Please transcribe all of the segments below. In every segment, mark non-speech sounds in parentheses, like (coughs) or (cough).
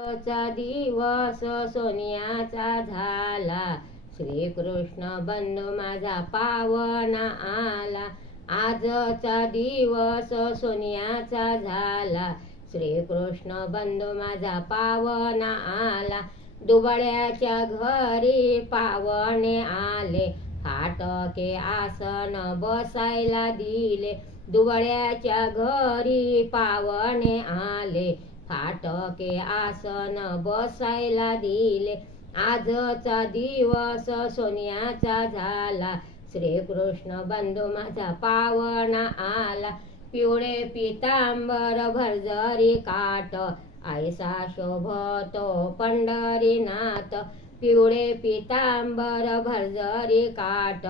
चा दिवस सोनियाचा झाला. श्रीकृष्ण बंधू माझा पावना आला. आजचा दिवस सोनियाचा झाला. श्रीकृष्ण बंधू माझा पावना आला. दुबळ्याच्या घरी पावणे आले. फाटके आसन बसायला दिले. दुबळ्याच्या घरी पावणे आले. फाटके आसन बसायला दिले. आजचा दिवस सोन्याचा झाला. श्रीकृष्ण बंधू माझा पावना आला. पिवळे पितांबर भरजरी काट आयसा शोभतो पंढरीनाथ. पिवळे पितांबर भरजरी काट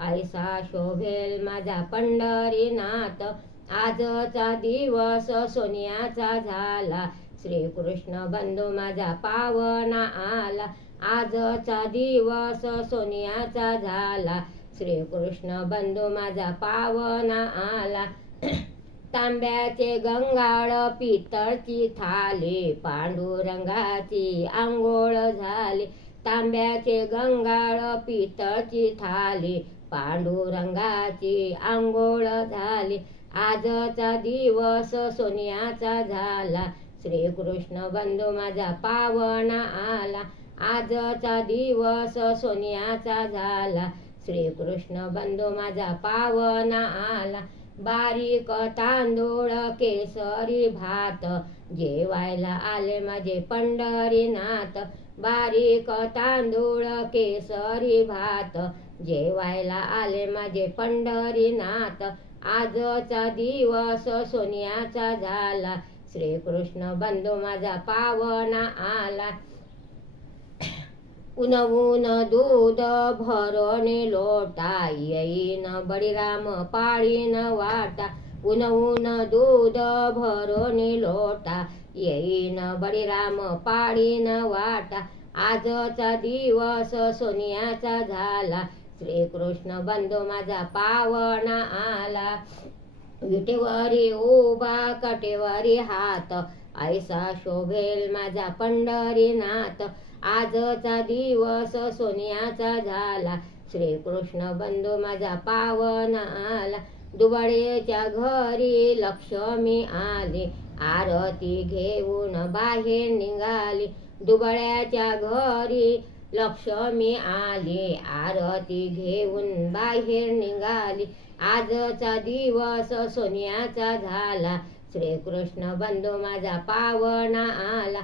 ऐसा शोभेल माझा पंढरीनाथ. आजचा दिवस सोनियाचा झाला. श्रीकृष्ण बंधू माझा पावना आला. आजचा दिवस सोनियाचा झाला. श्रीकृष्ण बंधू माझा पावना आला. तांब्याचे गंगाळ पितळची थाली पांडुरंगाची आंघोळ झाली. तांब्याचे गंगाळ पितळची थाली पांडुरंगाची आंघोळ झाली. आजचा दिवस सोनियाचा झाला. श्रीकृष्ण बंधू माझा पावना आला. आजचा दिवस सोनियाचा झाला. श्रीकृष्ण बंधू माझा पावना आला. बारीक तांदूळ केसरी भात जेवायला आले माझे पंढरीनाथ. बारीक तांदूळ केसरी भात. जेवायला आले माझे पंढरीनाथ. आजचा दिवस सोन्याचा झाला. श्रीकृष्ण बंधू माझा पावना आला. (coughs) उनवून दूध भरणे लोटा. येईन बळीराम पाळीन वाटा. उनवून दूध भरून लोटा येईन बळीराम पाळीन वाटा. आजचा दिवस सोनियाचा झाला. श्रीकृष्ण बंधू माझा पावना आला. विटेवरी उभा कटेवरी हात. ऐसा शोभेल माझा पंढरीनाथ. आजचा दिवस सोनियाचा झाला. श्रीकृष्ण बंधू माझा पावन आला. दुबळेच्या घरी लक्ष्मी आली. आरती घेऊन बाहेर निघाली. दुबळ्याच्या घरी लक्ष्मी आली. आरती घेऊन बाहेर निघाली. आजचा दिवस सोन्याचा झाला. श्रीकृष्ण बंधू माझा पावना आला.